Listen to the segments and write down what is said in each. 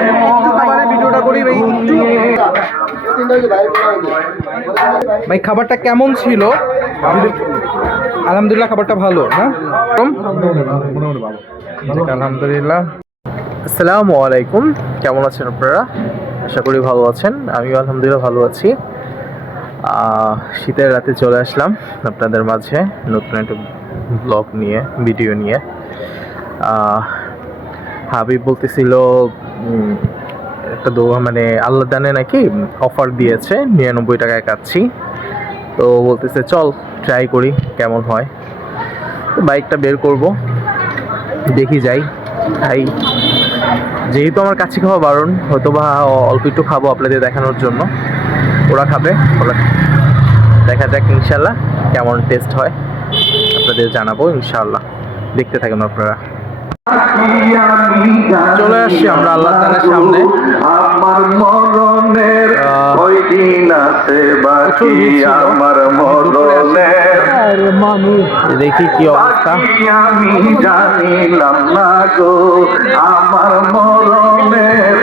একটু খাবারের ভিডিওটা করি ভাই একটু। ভাই খাবারটা কেমন ছিল? আলহামদুলিল্লাহ খাবারটা ভালো না? আলহামদুলিল্লাহ। আসসালামু আলাইকুম, কেমন আছেন আপনারা? আশা করি ভালো আছেন। আমিও আলহামদুলিল্লাহ ভালো আছি। শীতের রাতে চলে আসলাম আপনাদের মাঝে নতুন একটা ব্লগ নিয়ে, ভিডিও নিয়ে। হাবিব বলতেছিল একটা মানে আল্লাহ জানে নাকি অফার দিয়েছে 99 টাকায় কাচ্ছি। তো বলতেছে চল ট্রাই করি কেমন হয়। বাইকটা বের করব, দেখি যাই খাই। যেহেতু আমার কাচ্চি খাওয়া বারণ, হয়তো বা অল্প একটু খাবো আপনাদের দেখানোর জন্য। ওরা খাবে, ওরা দেখা যাক ইনশাল্লাহ কেমন টেস্ট হয়, আপনাদের জানাবো ইনশাল্লাহ। দেখতে থাকেন আপনারা। চলে আসছি আমরা আল্লাহ তাআলার সামনে। আমার মরণের ওই দিন আছে বাকি, আমার মরণের দেখি কি অবস্থা। আমি জানিলাম না গো আমার মরণের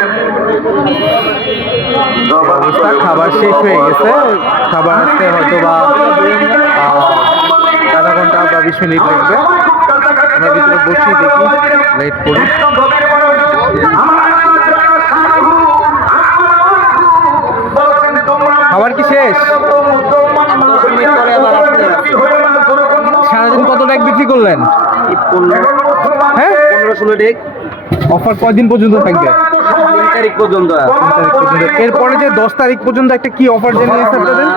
অবস্থা। খাবার শেষ হয়ে গেছে, খাবার আসতে হয়তো বা আধা ঘন্টা বা 20 মিনিট লাগবে। আমরা ভিতরে বসি, দেখি লেট করি। খাবার কি শেষ? সারাদিন কত টাকা বিক্রি করলেন? হ্যাঁ, 15-16 টাকা। অফার কয়দিন পর্যন্ত থাকবে? 3 তারিখ পর্যন্ত। এরপরে যে 10 তারিখ পর্যন্ত একটা কি অফার জানিয়েছে আপনাদের?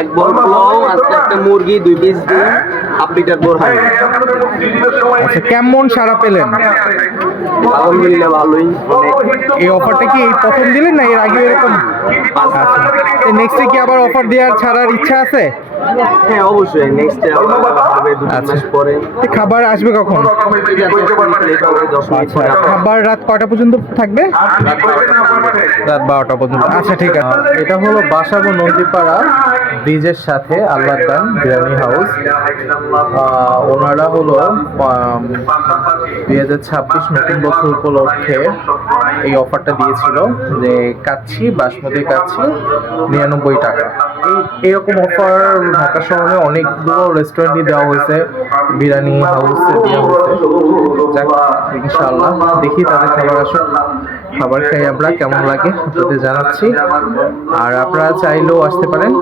এক বল পোলাও, আজকে একটা মুরগি, 2 পিস ডিম, হাফ লিটার বোরহান। আচ্ছা, কেমন সারা পেলেন? আলহামদুলিল্লাহ ভালোই। এই অফারটা কি এই প্রথম দিলেন না এর আগে এরকম? আচ্ছা, নেক্সটে কি আবার অফার দেওয়ার ছাড়ার ইচ্ছা আছে? হ্যাঁ অবশ্যই, নেক্সট হবে 2 মাস পরে। খাবার আসবে কখন? 10 মিনিট পরে। খাবার রাত কয়টা পর্যন্ত থাকবে? রাত 12টা পর্যন্ত। আচ্ছা ঠিক আছে। এটা হলো বাসাবো নদীপাড়া ব্রিজের সাথে আল্লাহ দান বিরিয়ানি হাউস। ওনারা হলো 2026 নতুন বছর উপলক্ষে এই অফারটা দিয়েছিল যে কাচ্চি, বাসমতি কাচ্চি 99 টাকা। এইরকম অফার ঢাকা শহরে অনেকগুলো রেস্টুরেন্টই দেওয়া হয়েছে, বিরিয়ানি হাউসে দেওয়া হয়েছে। যাক ইনশাআল্লাহ দেখি তাদের খাবার আসুক, খাবার খাই আমরা, কেমন লাগে আপনাদের জানাচ্ছি। আর আপনারা চাইলেও আসতে পারেন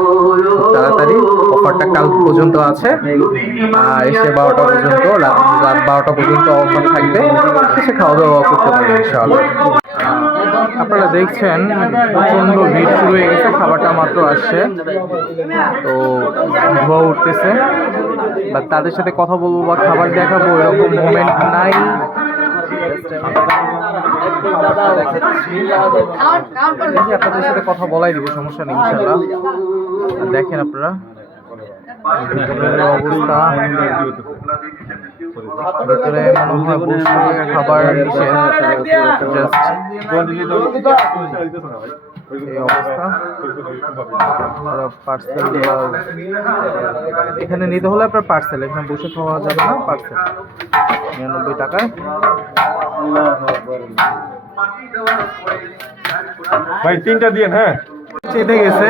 খুব তাড়াতাড়ি। অফারটা কাল পর্যন্ত আছে, এসে 12টা পর্যন্ত, রাত 12টা পর্যন্ত অফার থাকবে। এসে খাওয়া দাওয়া করতে পারেন ইনশাআল্লাহ। আপনারা দেখছেন প্রচন্ড ভিড় শুরু হয়ে গেছে, খাবারটা মাত্র আসছে, তো ধোয়া উঠতেছে। বা তাদের সাথে কথা বলবো বা খাবার দেখাবো এরকম মোমেন্ট নাই। আপনাদের সাথে কথা বলাই দিব, সমস্যা নেই ইনশাআল্লাহ। দেখেন আপনারা অবস্থা, ভিতরে মনে হয় বসে খাবার জাস্ট এই অবস্থা। পার্সেল এখানে নিতে হলে আপনার পার্সেল, এখানে বসে খাওয়া যাবে না, পার্সেল 99 টাকায়। ভাই 3টা দিয়ে। হ্যাঁ, চেতে গেছে,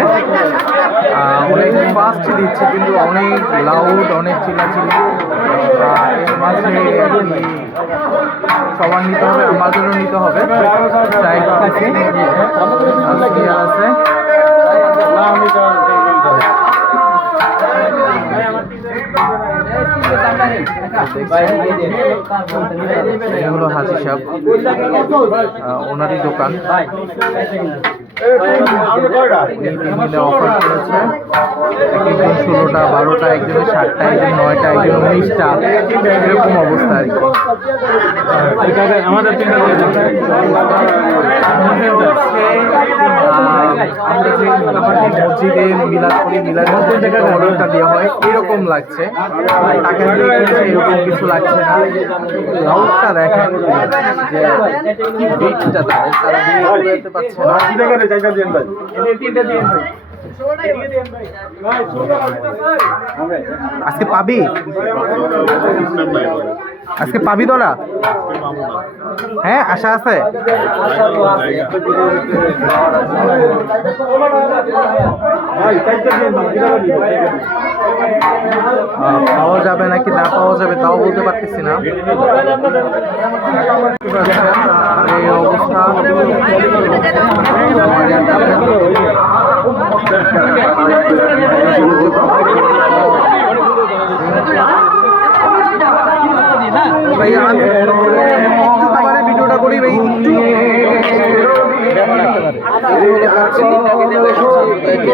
অনেক ফাস্ট দিচ্ছে কিন্তু অনেক লাউড, অনেক চিল্লাচিল্লি। এর মাঝে সবার নিতে হবে, আমাদেরও নিতে হবে। ট্রাই করতেছি আছে। হলো হাজি সাহেব, ওনারই দোকান। অফার করেছে, একজন 16টা, 12টা, একজনের 7টা, একজন 9টা, একজন 19টা, এরকম অবস্থা আর কি। আমাদের মসজিদে মিলাদ করি, মিলাদের অর্ডারটা দেওয়া হয় এরকম লাগছে, টাকা দিয়ে কিনছে এরকম কিছু লাগছে না। লাউডটা দেখেন যে কি বেটটা তাদের, তারা দিয়ে যেতে পারছে না। আজকে পাবি, আজকে পাবি তোরা। হ্যাঁ, আশা আছে। পাওয়া যাবে নাকি না পাওয়া যাবে তাও বলতে পারতেছি না। এই অবস্থা। ভাই আমি একটু খাবারের ভিডিওটা করি ভাই, একটু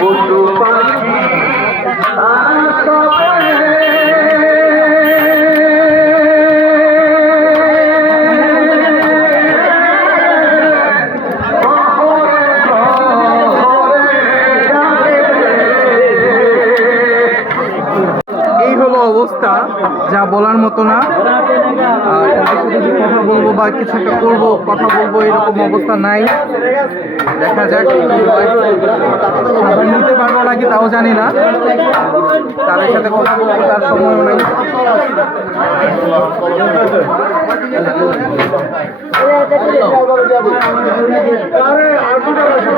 পশু পাখি এই হলো অবস্থা, যা বলার মতো না। কথা বলবো বা কিছু একটা করবো, কথা বলবো, এরকম অবস্থা নাই। দেখা যাক কি হয়। খাবার নিতে পারবো নাকি তাও জানি না। তাদের সাথে কথা বলবো, তার সময়ও নাই।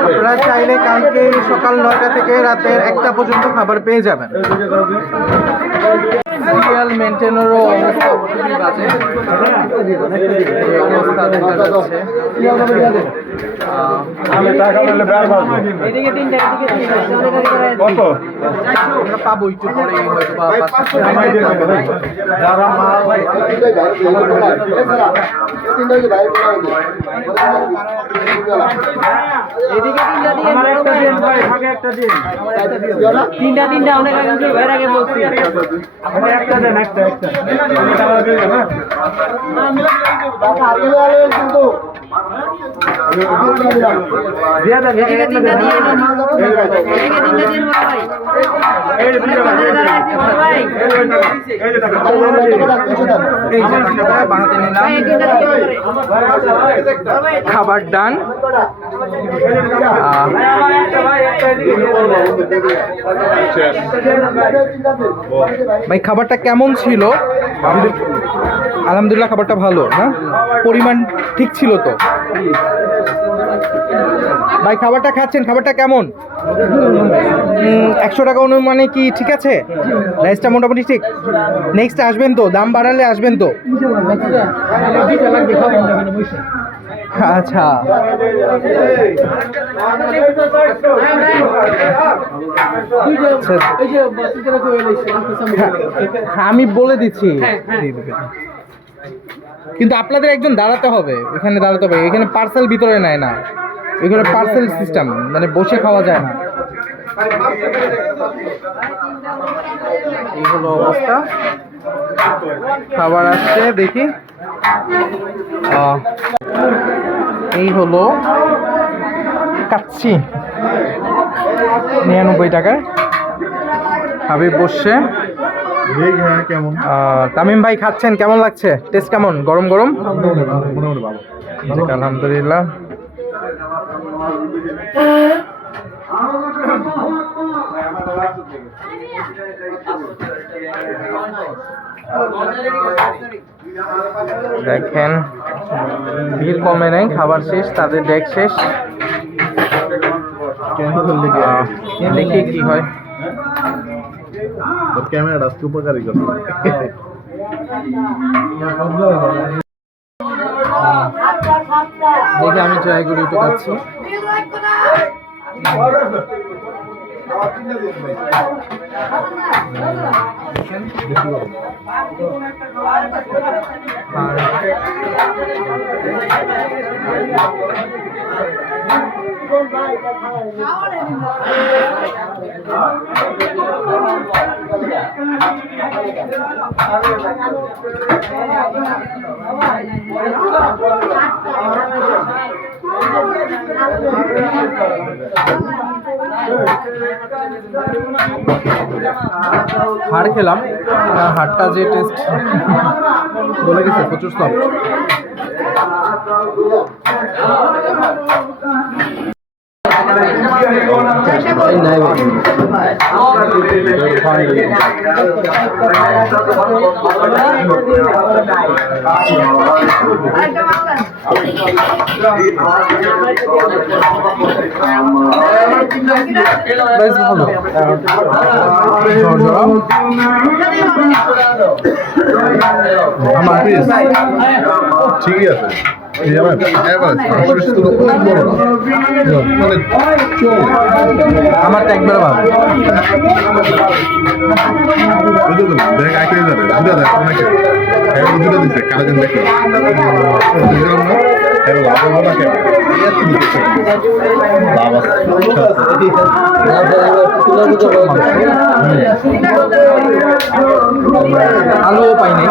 আপনারা চাইলে কালকে সকাল 9টা থেকে রাতের 1টা পর্যন্ত খাবার পেয়ে যাবেন। সিরিয়াল মেনটেনেরও অবস্থা খুবই বাজে। এই অবস্থা দেখা যাচ্ছে। আমরা পাবো একটু পরে, হয়তো বা তিনটা অনেক আগে এর আগে বলছি। বানাতে নিলাম, খাবার ডান। ভাই খাবারটা কেমন ছিল? আলহামদুলিল্লাহ খাবারটা ভালো না? পরিমাণ ঠিক ছিল তো? ভাই খাবারটা খাচ্ছেন, খাবারটা কেমন? 100 টাকা অনুমানে কি ঠিক আছে? রাইসটা মোটামুটি ঠিক? নেক্সট আসবেন তো? দাম বাড়ালে আসবেন তো? আচ্ছা, আমি বলে দিচ্ছি, কিন্তু আপনাদের একজন দাঁড়াতে হবে, এখানে দাঁড়াতে হবে। এখানে পার্সেল ভিতরে নেয় না, এখানে পার্সেল সিস্টেম, মানে বসে খাওয়া যায় না। এই হলো অবস্থা। খাবার আসছে, দেখি। এই হলো কাচ্চি, 99 টাকায়। হাবিব বসছে। কেমন? তামিম ভাই খাচ্ছেন, কেমন লাগছে? টেস্ট কেমন? গরম গরম? আলহামদুলিল্লাহ। দেখেন ভিড় কমে নাই, খাবার শেষ, তাদের ডেক শেষ। দেখি কি হয়। ক্যামেরাটা আজকে উপকারী করবে। দেখি আমি ট্রাই করি, একটু খাচ্ছি। হাড় খেলাম, হাড়টা যে টেস্ট বলে গেছে প্রচুর সফট। বেশ ভালো ঝরঝরা। আমার ঠিকই আছে। এই যে আমার average, মাংসের স্থূল অনেক বড় না। মানে চলে। আমারটা একবার ভালো। বুঝতে পারলি? দেখ আঁকড়ে যাবে। দুটা দেখ, অনেকে। এখন দুটা দিছে, কারা যেন দেখে। বুঝলাম না? এখন লাভ হবো না কেন? এত দিতে লাভ আছে। আলুও পাইনি।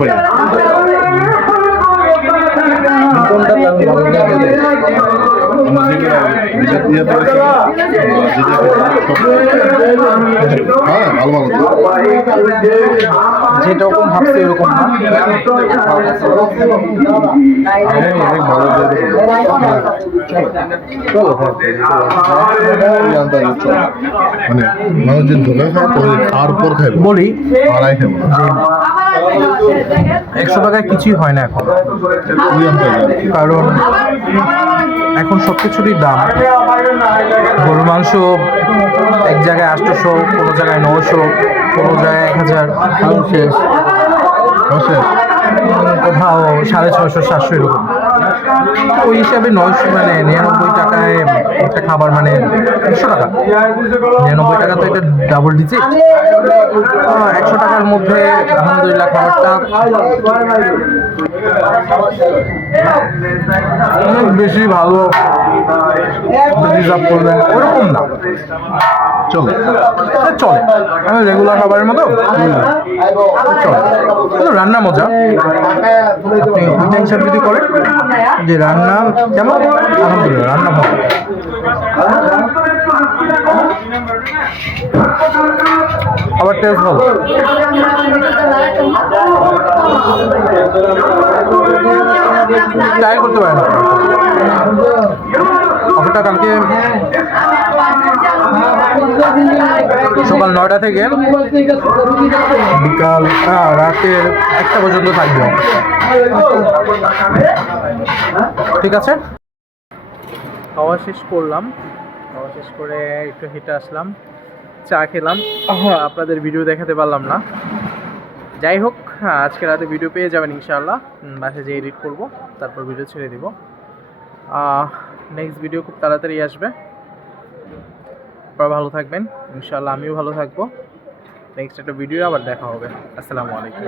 ভাই কোনটা তার ভালো লাগে? আমার যেগুলো হ্যাঁ ভালো ভালো যেরকম ভাবছি এরকম না। হ্যাঁ অনেক ভালো চলো মানে মানুষ যে ধোকা খায় তো খাওয়ার পর খাইবে বলি আড়াই খাবো 100 টাকায় কিছুই হয় না এখন, কারণ এখন সব কিছুরই দাম। গরুর মাংস এক জায়গায় 800, কোনো জায়গায় 900, কোনো জায়গায় 1000, শেষ কোথাও 650, 700 এরকম। ওই হিসাবে 900 মানে 99 টাকায় একটা খাবার মানে 100 টাকা, 99 টাকা তো এটা ডাবল ডিজিট। 100 টাকার মধ্যে আলহামদুলিল্লাহ খাবারটা অনেক বেশি ভালো রিজার্ভ করবেন ওরকম না, চলো চলে। আমি রেগুলার খাবারের মতো চলে, কিন্তু রান্না মজা। আপনি ওইটা হিসাব যদি করেন যে রান্না কেমন, আলহামদুলিল্লাহ রান্না ভালো। আবার টেস্ট ভালো। ট্রাই করতে পারেন অফারটা কালকে সকাল 9টা থেকে বিকাল রাতের 1টা পর্যন্ত থাকবে। ঠিক আছে, খাওয়া শেষ করলাম, খাওয়া শেষ করে একটু হেঁটে আসলাম, চা খেলাম। আপনাদের ভিডিও দেখাতে পারলাম না, যাই হোক আজকে রাতে ভিডিও পেয়ে যাবেন ইনশাআল্লাহ। বাসে যেয়ে এডিট করব, তারপর ভিডিও ছেড়ে দিব। নেক্সট ভিডিও খুব তাড়াতাড়ি আসবে। আপনারা ভালো থাকবেন ইনশাআল্লাহ, আমিও ভালো থাকবো। নেক্সট একটা ভিডিও আবার দেখা হবে। আসসালামু আলাইকুম।